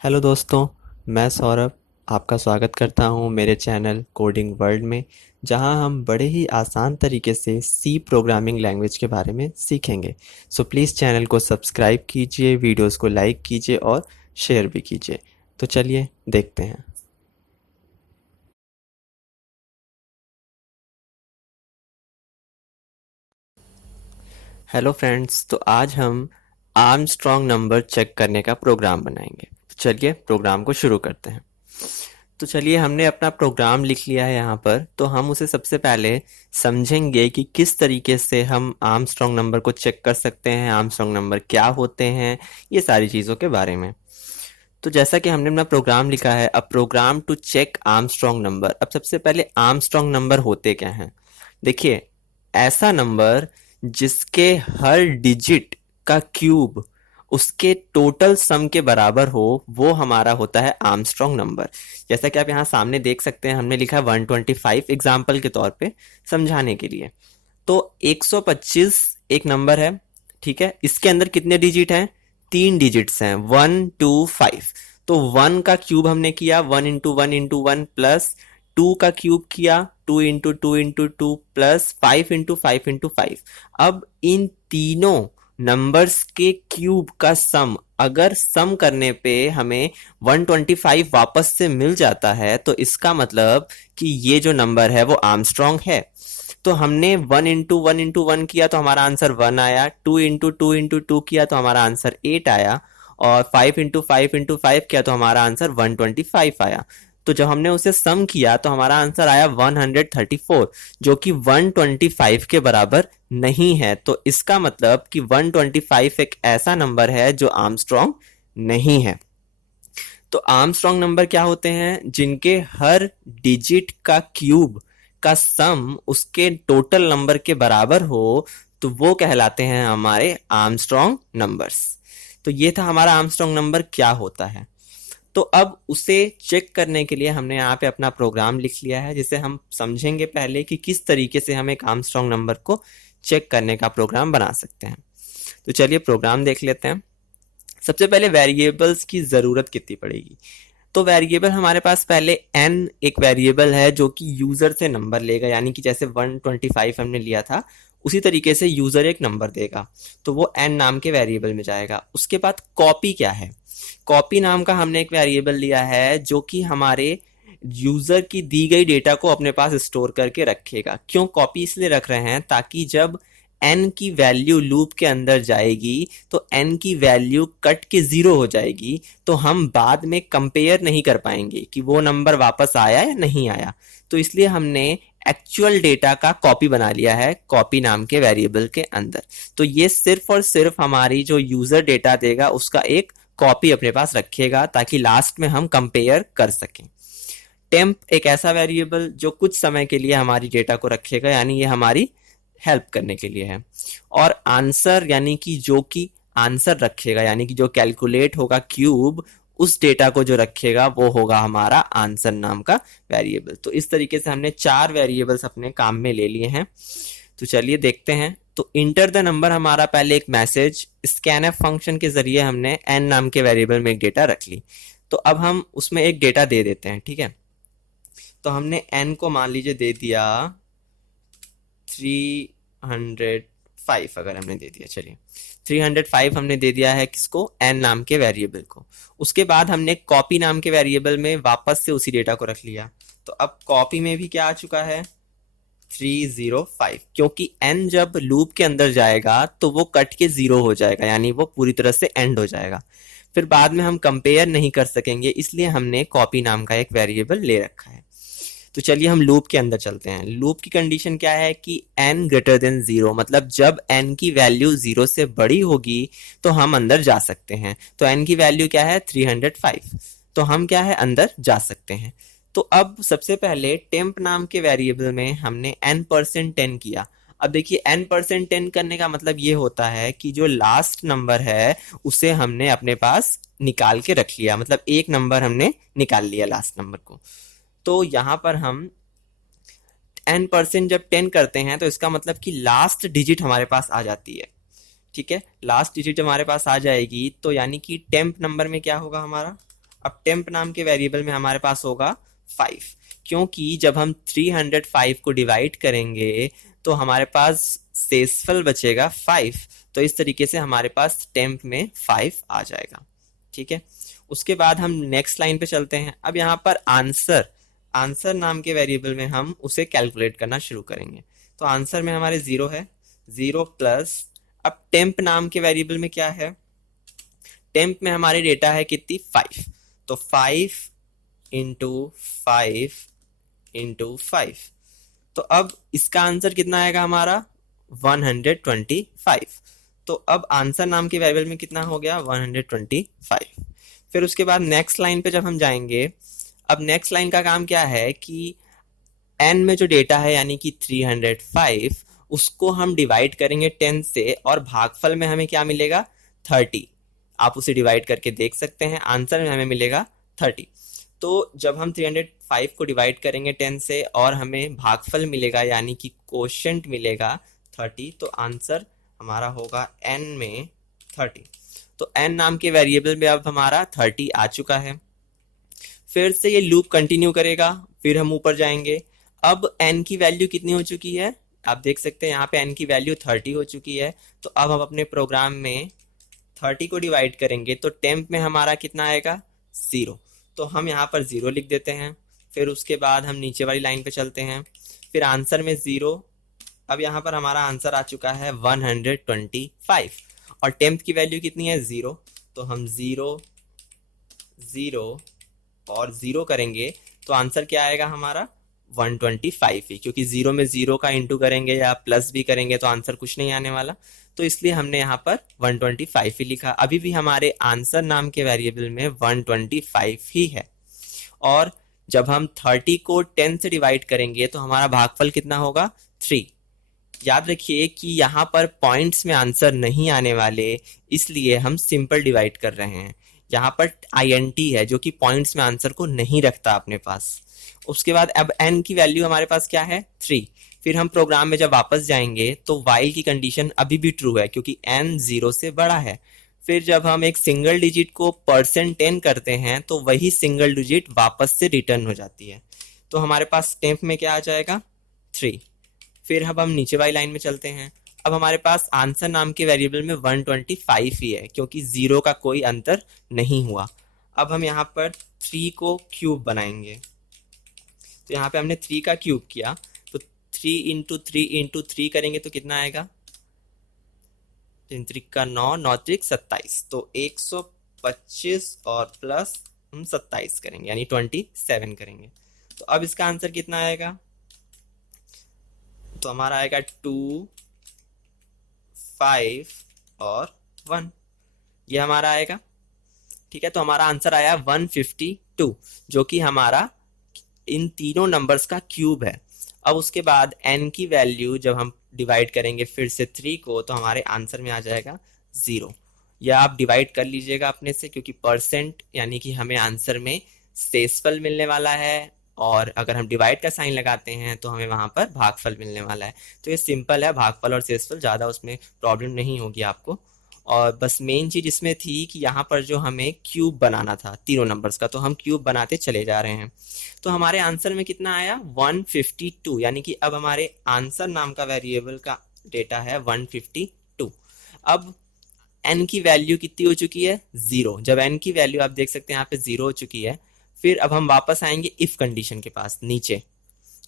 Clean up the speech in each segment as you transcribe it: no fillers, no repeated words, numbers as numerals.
Hello दोस्तों, मैं सौरभ आपका स्वागत करता हूं मेरे चैनल कोडिंग वर्ल्ड में, जहां हम बड़े ही आसान तरीके से सी प्रोग्रामिंग लैंग्वेज के बारे में सीखेंगे। सो प्लीज़ चैनल को सब्सक्राइब कीजिए, वीडियोस को लाइक कीजिए और शेयर भी कीजिए। तो चलिए देखते हैं। हेलो फ्रेंड्स, तो आज हम आर्मस्ट्रॉन्ग नंबर चेक करने का प्रोग्राम बनाएंगे। तो चलिए प्रोग्राम को शुरू करते हैं। तो चलिए, हमने अपना प्रोग्राम लिख लिया है यहाँ पर। तो हम उसे सबसे पहले समझेंगे कि किस तरीके से हम आर्मस्ट्रॉन्ग नंबर को चेक कर सकते हैं, आर्मस्ट्रॉन्ग नंबर क्या होते हैं, ये सारी चीज़ों के बारे में। तो जैसा कि हमने अपना प्रोग्राम लिखा है, a program to check Armstrong number. अब सबसे पहले आर्मस्ट्रॉन्ग नंबर होते क्या हैं? देखिए, ऐसा नंबर जिसके हर डिजिट का क्यूब उसके टोटल सम के बराबर हो, वो हमारा होता है आर्मस्ट्रॉन्ग नंबर। जैसा कि आप यहाँ सामने देख सकते हैं, हमने लिखा है 125 एग्जाम्पल के तौर पे समझाने के लिए। तो 125 एक नंबर है, ठीक है। इसके अंदर कितने डिजिट हैं? 3 डिजिट्स हैं, 1 2 5। तो 1 का क्यूब हमने किया 1 इंटू 1 इंटू 1 प्लस 2 का क्यूब किया 2 into 2 into 2 plus 5 into 5 into 5। अब इन तीनों नंबर्स के क्यूब का सम, अगर सम करने पे हमें 125 वापस से मिल जाता है, तो इसका मतलब कि ये जो नंबर है वो आर्मस्ट्रॉन्ग है। तो हमने 1 इंटू 1 इंटू 1 किया तो हमारा आंसर 1 आया, 2 इंटू 2 इंटू 2 किया तो हमारा आंसर 8 आया, और 5 इंटू 5 इंटू 5 किया तो हमारा आंसर 125 आया। तो जब हमने उसे सम किया तो हमारा आंसर आया 134, जो कि 125 के बराबर नहीं है। तो इसका मतलब कि 125 एक ऐसा नंबर है जो आर्मस्ट्रॉन्ग नहीं है। तो आर्मस्ट्रॉन्ग नंबर क्या होते हैं? जिनके हर डिजिट का क्यूब का सम उसके टोटल नंबर के बराबर हो, तो वो कहलाते हैं हमारे आर्मस्ट्रॉन्ग नंबर्स। तो ये था हमारा आर्मस्ट्रॉन्ग नंबर क्या होता है। तो अब उसे चेक करने के लिए हमने यहाँ पे अपना प्रोग्राम लिख लिया है, जिसे हम समझेंगे पहले कि किस तरीके से हम एक आर्मस्ट्रॉन्ग नंबर को चेक करने का प्रोग्राम बना सकते हैं। तो चलिए प्रोग्राम देख लेते हैं। सबसे पहले वेरिएबल्स की जरूरत कितनी पड़ेगी? तो वेरिएबल हमारे पास पहले n एक वेरिएबल है जो कि यूजर से नंबर लेगा, यानी कि जैसे 125 हमने लिया था, उसी तरीके से यूजर एक नंबर देगा, तो वो n नाम के वेरिएबल में जाएगा। उसके बाद कॉपी क्या है? कॉपी नाम का हमने एक वेरिएबल लिया है जो कि हमारे यूजर की दी गई डेटा को अपने पास स्टोर करके रखेगा। क्यों कॉपी इसलिए रख रहे हैं? ताकि जब n की वैल्यू लूप के अंदर जाएगी तो n की वैल्यू कट के 0 हो जाएगी, तो हम बाद में कंपेयर नहीं कर पाएंगे कि वो नंबर वापस आया या नहीं आया। तो इसलिए हमने एक्चुअल डेटा का कॉपी बना लिया है कॉपी नाम के वेरिएबल के अंदर। तो ये सिर्फ और सिर्फ हमारी जो यूजर डेटा देगा उसका एक कॉपी अपने पास रखेगा, ताकि लास्ट में हम कंपेयर कर सकें। टेम्प एक ऐसा वेरिएबल जो कुछ समय के लिए हमारी डेटा को रखेगा, यानी ये हमारी हेल्प करने के लिए है। और आंसर, यानी कि जो कि आंसर रखेगा, यानी कि जो कैलकुलेट होगा क्यूब, उस डेटा को जो रखेगा वो होगा हमारा आंसर नाम का वेरिएबल। तो इस तरीके से हमने 4 वेरिएबल्स अपने काम में ले लिए हैं। तो चलिए देखते हैं। तो इंटर द नंबर हमारा पहले एक मैसेज स्कैनएफ फंक्शन के जरिए हमने एन नाम के वेरिएबल में एक डेटा रख ली। तो अब हम उसमें एक डेटा दे देते हैं, ठीक है। तो हमने एन को मान लीजिए दे दिया 305, अगर हमने दे दिया, चलिए 305 हमने दे दिया है किसको? एन नाम के वेरिएबल को। उसके बाद हमने कॉपी नाम के वेरिएबल में वापस से उसी डेटा को रख लिया। तो अब कॉपी में भी क्या आ चुका है? 305, क्योंकि n जब लूप के अंदर जाएगा तो वो कट के 0 हो जाएगा, यानी वो पूरी तरह से एंड हो जाएगा। फिर बाद में हम कंपेयर नहीं कर सकेंगे, इसलिए हमने कॉपी नाम का एक वेरिएबल ले रखा है। तो चलिए हम लूप के अंदर चलते हैं। लूप की कंडीशन क्या है कि n ग्रेटर देन 0, मतलब जब n की वैल्यू 0 से बड़ी होगी तो हम अंदर जा सकते हैं। तो n की वैल्यू क्या है? 305, तो हम क्या है अंदर जा सकते हैं। तो अब सबसे पहले टेम्प नाम के वेरिएबल में हमने n% किया। अब देखिए n% करने का मतलब ये होता है कि जो लास्ट नंबर है उसे हमने अपने पास निकाल के रख लिया, मतलब एक नंबर हमने निकाल लिया लास्ट नंबर को। तो यहाँ पर हम n% जब 10 करते हैं तो इसका मतलब कि लास्ट डिजिट हमारे पास आ जाती है, ठीक है। लास्ट डिजिट हमारे पास आ जाएगी, तो यानी कि टेम्प नंबर में क्या होगा हमारा? अब टेम्प नाम के वेरिएबल में हमारे पास होगा 5, क्योंकि जब हम 305 को डिवाइड करेंगे तो हमारे पास शेषफल बचेगा 5, तो इस तरीके से हमारे पास टेम्प में 5 आ जाएगा। ठीक है, उसके बाद हम नेक्स्ट लाइन पे चलते हैं। अब यहाँ पर आंसर नाम के वेरिएबल में हम उसे कैलकुलेट करना शुरू करेंगे। तो आंसर में हमारे 0 है, 0 प्लस, अब टेम्प नाम के वेरिएबल में क्या है, टेम्प में हमारी डेटा है कितनी 5, तो 5 इंटू 5 इंटू 5, तो अब इसका आंसर कितना आएगा हमारा 125। तो अब आंसर नाम के वेरिएबल में कितना हो गया 125। फिर उसके बाद नेक्स्ट लाइन पे जब हम जाएंगे, अब नेक्स्ट लाइन का काम क्या है कि n में जो डेटा है यानी कि 305, उसको हम डिवाइड करेंगे 10 से और भागफल में हमें क्या मिलेगा 30। आप उसे डिवाइड करके देख सकते हैं, आंसर में हमें मिलेगा 30। तो जब हम 305 को डिवाइड करेंगे 10 से और हमें भागफल मिलेगा यानी कि कोशेंट मिलेगा 30, तो आंसर हमारा होगा n में 30। तो n नाम के वेरिएबल में अब हमारा 30 आ चुका है। फिर से ये लूप कंटिन्यू करेगा, फिर हम ऊपर जाएंगे। अब n की वैल्यू कितनी हो चुकी है, आप देख सकते हैं यहाँ पे n की वैल्यू 30 हो चुकी है। तो अब हम अपने प्रोग्राम में 30 को डिवाइड करेंगे तो टेम्प में हमारा कितना आएगा 0, तो हम यहाँ पर 0 लिख देते हैं। फिर उसके बाद हम नीचे वाली लाइन पे चलते हैं, फिर आंसर में 0। अब यहाँ पर हमारा आंसर आ चुका है 125 और टेम्प की वैल्यू कितनी है 0, तो हम 0 0 और 0 करेंगे तो आंसर क्या आएगा हमारा 125 ही, क्योंकि 0 में 0 का इंटू करेंगे या प्लस भी करेंगे तो आंसर कुछ नहीं आने वाला, तो इसलिए हमने यहाँ पर 125 ही लिखा। अभी भी हमारे आंसर नाम के वेरिएबल में 125 ही है। और जब हम 30 को 10 से डिवाइड करेंगे तो हमारा भागफल कितना होगा 3। याद रखिए कि यहाँ पर पॉइंट्स में आंसर नहीं आने वाले, इसलिए हम सिंपल डिवाइड कर रहे हैं। यहाँ पर INT है जो कि पॉइंट्स में आंसर को नहीं रखता अपने पास। उसके बाद अब n की वैल्यू हमारे पास क्या है 3। फिर हम प्रोग्राम में जब वापस जाएंगे तो while की कंडीशन अभी भी ट्रू है क्योंकि n 0 से बड़ा है। फिर जब हम एक सिंगल डिजिट को %10 करते हैं तो वही सिंगल डिजिट वापस से रिटर्न हो जाती है। तो हमारे पास टेम्प में क्या आ जाएगा 3। फिर अब हम नीचे वाली लाइन में चलते हैं। अब हमारे पास आंसर नाम के वेरिएबल में 125 ही है क्योंकि 0 का कोई अंतर नहीं हुआ। अब हम यहाँ पर 3 को क्यूब बनाएंगे, तो यहाँ पे हमने 3 का क्यूब किया, तो 3 इंटू 3 इंटू 3 करेंगे तो कितना आएगा 3 त्रिक का 9, 9 त्रिक 27, तो 125 और प्लस हम 27 करेंगे यानी 27 करेंगे। तो अब इसका आंसर कितना आएगा, तो हमारा आएगा 2 5 और 1, ये हमारा आएगा। ठीक है, तो हमारा आंसर आया 152 जो कि हमारा इन तीनों नंबर्स का क्यूब है। अब उसके बाद n की वैल्यू जब हम डिवाइड करेंगे फिर से 3 को तो हमारे आंसर में आ जाएगा 0। या आप डिवाइड कर लीजिएगा अपने से क्योंकि परसेंट यानी कि हमें आंसर में शेषफल मिलने वाला है, और अगर हम डिवाइड का साइन लगाते हैं तो हमें वहां पर भागफल मिलने वाला है। तो ये सिंपल है, भागफल और शेषफल, ज़्यादा उसमें प्रॉब्लम नहीं होगी आपको। और बस मेन चीज इसमें थी कि यहाँ पर जो हमें क्यूब बनाना था तीनों नंबर्स का, तो हम क्यूब बनाते चले जा रहे हैं। तो हमारे आंसर में कितना आया 152, यानी कि अब हमारे आंसर नाम का वेरिएबल का डेटा है 152। अब n की वैल्यू कितनी हो चुकी है 0। जब n की वैल्यू आप देख सकते हैं यहाँ पे 0 हो चुकी है, फिर अब हम वापस आएंगे इफ कंडीशन के पास नीचे,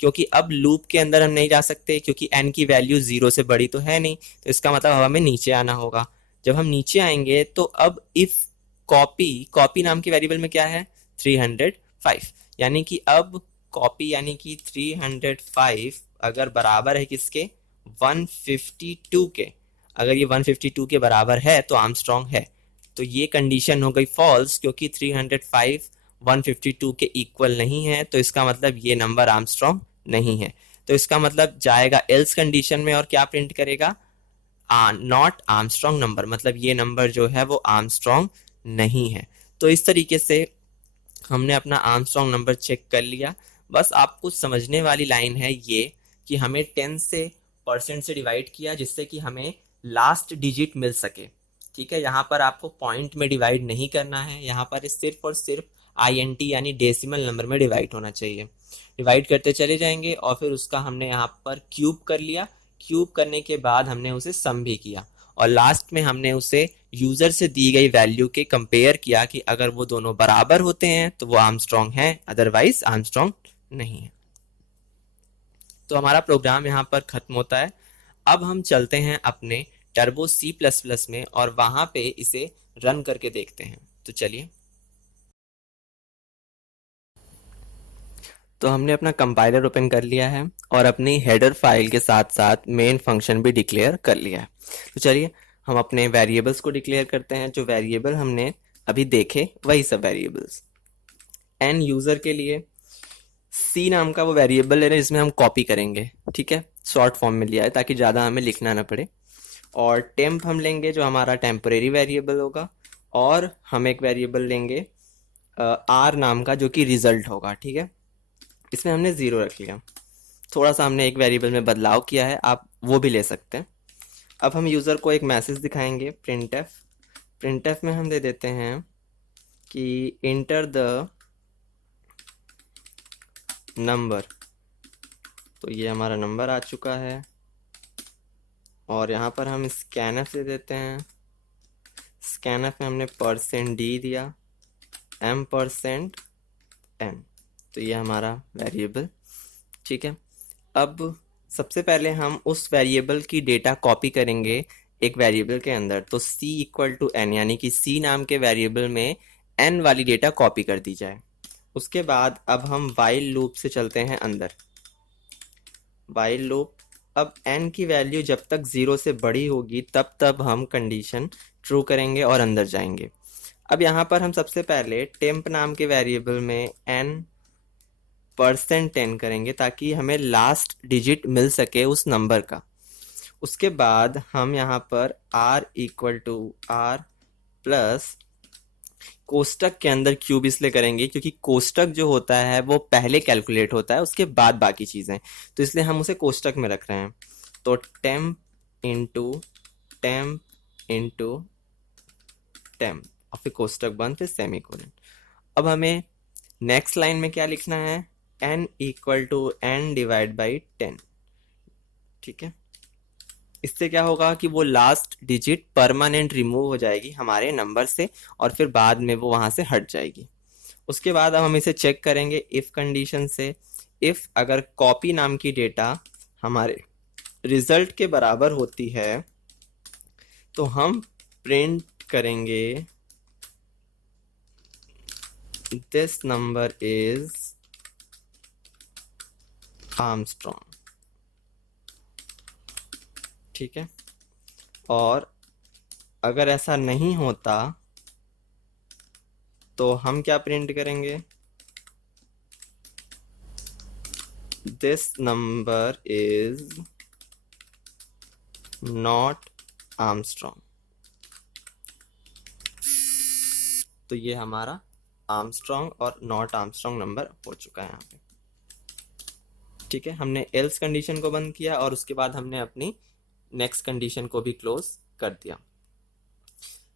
क्योंकि अब लूप के अंदर हम नहीं जा सकते क्योंकि n की वैल्यू 0 से बड़ी तो है नहीं, तो इसका मतलब हमें नीचे आना होगा। जब हम नीचे आएंगे तो अब इफ कॉपी नाम के वेरिएबल में क्या है 305, यानी कि अब कॉपी यानी कि 305 अगर बराबर है किसके 152 के, अगर ये 152 के बराबर है तो आर्मस्ट्रॉन्ग है। तो ये कंडीशन हो गई फॉल्स क्योंकि 305 152 के इक्वल नहीं है, तो इसका मतलब ये नंबर आर्मस्ट्रॉन्ग नहीं है। तो इसका मतलब जाएगा एल्स कंडीशन में और क्या प्रिंट करेगा नॉट आर्मस्ट्रॉन्ग नंबर, मतलब ये नंबर जो है वो आर्मस्ट्रॉन्ग नहीं है। तो इस तरीके से हमने अपना आर्मस्ट्रॉन्ग नंबर चेक कर लिया। बस आपको समझने वाली लाइन है ये कि हमें 10 से % से डिवाइड किया जिससे कि हमें लास्ट डिजिट मिल सके। ठीक है, यहाँ पर आपको पॉइंट में डिवाइड नहीं करना है, यहाँ पर सिर्फ और सिर्फ INT यानी डेसिमल नंबर में डिवाइड होना चाहिए। डिवाइड करते चले जाएंगे और फिर उसका हमने यहाँ पर क्यूब कर लिया। क्यूब करने के बाद हमने उसे सम भी किया और लास्ट में हमने उसे यूजर से दी गई वैल्यू के कंपेयर किया कि अगर वो दोनों बराबर होते हैं तो वो आर्मस्ट्रॉन्ग है, अदरवाइज आर्मस्ट्रॉन्ग नहीं है। तो हमारा प्रोग्राम यहाँ पर खत्म होता है। अब हम चलते हैं अपने टर्बो C++ में और वहां पे इसे रन करके देखते हैं। तो चलिए, तो हमने अपना कंपाइलर ओपन कर लिया है और अपनी हेडर फाइल के साथ साथ मेन फंक्शन भी डिक्लेयर कर लिया है। तो चलिए हम अपने वेरिएबल्स को डिक्लेयर करते हैं। जो वेरिएबल हमने अभी देखे वही सब वेरिएबल्स। एन यूजर के लिए सी नाम का वो वेरिएबल है जिसमें हम कॉपी करेंगे, ठीक है, शॉर्ट फॉर्म में लिया है ताकि ज़्यादा हमें लिखना ना पड़े। और टेम्प हम लेंगे जो हमारा टेम्परेरी वेरिएबल होगा, और हम एक वेरिएबल लेंगे आर नाम का जो कि रिजल्ट होगा, ठीक है। इसमें हमने 0 रख लिया। थोड़ा सा हमने एक वेरिएबल में बदलाव किया है, आप वो भी ले सकते हैं। अब हम यूज़र को एक मैसेज दिखाएंगे प्रिंटफ। प्रिंटफ में हम दे देते हैं कि इंटर द नंबर। तो ये हमारा नंबर आ चुका है और यहाँ पर हम स्कैनफ दे देते हैं। स्कैनफ में हमने %d दिया, m%n। तो ये हमारा वेरिएबल, ठीक है। अब सबसे पहले हम उस वेरिएबल की डेटा कॉपी करेंगे एक वेरिएबल के अंदर। तो c = n यानी कि c नाम के वेरिएबल में n वाली डेटा कॉपी कर दी जाए। उसके बाद अब हम वाइल लूप से चलते हैं अंदर। वाइल लूप, अब n की वैल्यू जब तक 0 से बड़ी होगी तब तक हम कंडीशन ट्रू करेंगे और अंदर जाएंगे। अब यहाँ पर हम सबसे पहले टेम्प नाम के वेरिएबल में n% करेंगे ताकि हमें लास्ट डिजिट मिल सके उस नंबर का। उसके बाद हम यहाँ पर r = r प्लस कोष्टक के अंदर क्यूब इसलिए करेंगे क्योंकि कोष्टक जो होता है वो पहले कैलकुलेट होता है, उसके बाद बाकी चीज़ें, तो इसलिए हम उसे कोष्टक में रख रहे हैं। तो टेम्प इंटू टेम्प और फिर कोष्टक बंद, फिर सेमीकोलन। अब हमें नेक्स्ट लाइन में क्या लिखना है, n = n/10, ठीक है। इससे क्या होगा कि वो लास्ट डिजिट परमानेंट रिमूव हो जाएगी हमारे नंबर से और फिर बाद में वो वहां से हट जाएगी। उसके बाद अब हम इसे चेक करेंगे इफ कंडीशन से। इफ अगर कॉपी नाम की डेटा हमारे रिजल्ट के बराबर होती है तो हम प्रिंट करेंगे दिस नंबर इज आर्मस्ट्रॉन्ग, ठीक है। और अगर ऐसा नहीं होता तो हम क्या प्रिंट करेंगे, this number is not Armstrong. तो ये हमारा आर्मस्ट्रॉन्ग और नॉट आर्मस्ट्रॉन्ग नंबर हो चुका है यहाँ पे, ठीक है। हमने एल्स कंडीशन को बंद किया और उसके बाद हमने अपनी नेक्स्ट कंडीशन को भी क्लोज कर दिया।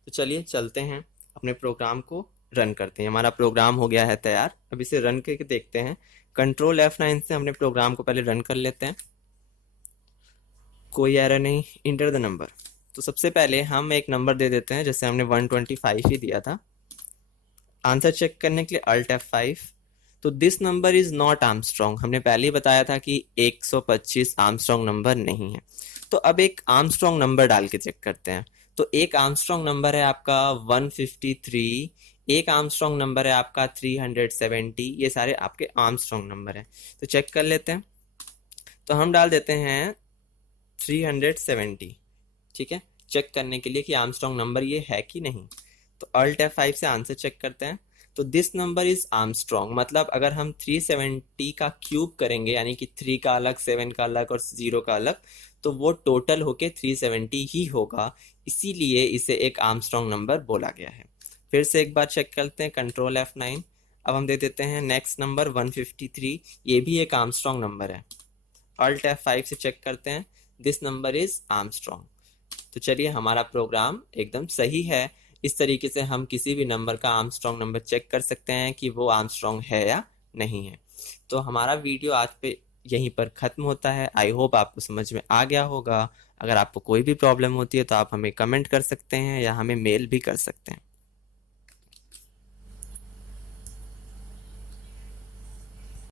तो चलिए चलते हैं अपने प्रोग्राम को रन करते हैं। हमारा प्रोग्राम हो गया है तैयार। अब इसे रन करके देखते हैं। कंट्रोल F9 से हमने प्रोग्राम को पहले रन कर लेते हैं। कोई एरर नहीं। इंटर द नंबर, तो सबसे पहले हम एक नंबर दे देते हैं, जैसे हमने 125 ही दिया था। आंसर चेक करने के लिए Alt F5। तो this number is not Armstrong, हमने पहले ही बताया था कि 125 आर्मस्ट्रॉन्ग नंबर नहीं है। तो अब एक आर्मस्ट्रॉन्ग नंबर डाल के चेक करते हैं। तो एक आर्मस्ट्रॉन्ग नंबर है आपका 153, एक आर्मस्ट्रॉन्ग नंबर है आपका 370। ये सारे आपके आर्मस्ट्रॉन्ग नंबर है। तो चेक कर लेते हैं। तो हम डाल देते हैं 370, ठीक है, चेक करने के लिए कि आर्मस्ट्रॉन्ग नंबर ये है कि नहीं। तो Alt F5 से आंसर चेक करते हैं। तो दिस नंबर इज आर्मस्ट्रॉन्ग, मतलब अगर हम 370 का क्यूब करेंगे यानी कि 3 का अलग, 7 का अलग और 0 का अलग, तो वो टोटल होके 370 ही होगा, इसीलिए इसे एक आर्मस्ट्रॉन्ग नंबर बोला गया है। फिर से एक बार चेक करते हैं, कंट्रोल F9। अब हम दे देते हैं नेक्स्ट नंबर 153, ये भी एक आर्मस्ट्रॉन्ग नंबर है। Alt F5 से चेक करते हैं, दिस नंबर इज आर्मस्ट्रॉन्ग। तो चलिए हमारा प्रोग्राम एकदम सही है। इस तरीके से हम किसी भी नंबर का आर्मस्ट्रॉन्ग नंबर चेक कर सकते हैं कि वो आर्मस्ट्रॉन्ग है या नहीं है। तो हमारा वीडियो आज पे यहीं पर ख़त्म होता है। आई होप आपको समझ में आ गया होगा। अगर आपको कोई भी प्रॉब्लम होती है तो आप हमें कमेंट कर सकते हैं या हमें मेल भी कर सकते हैं।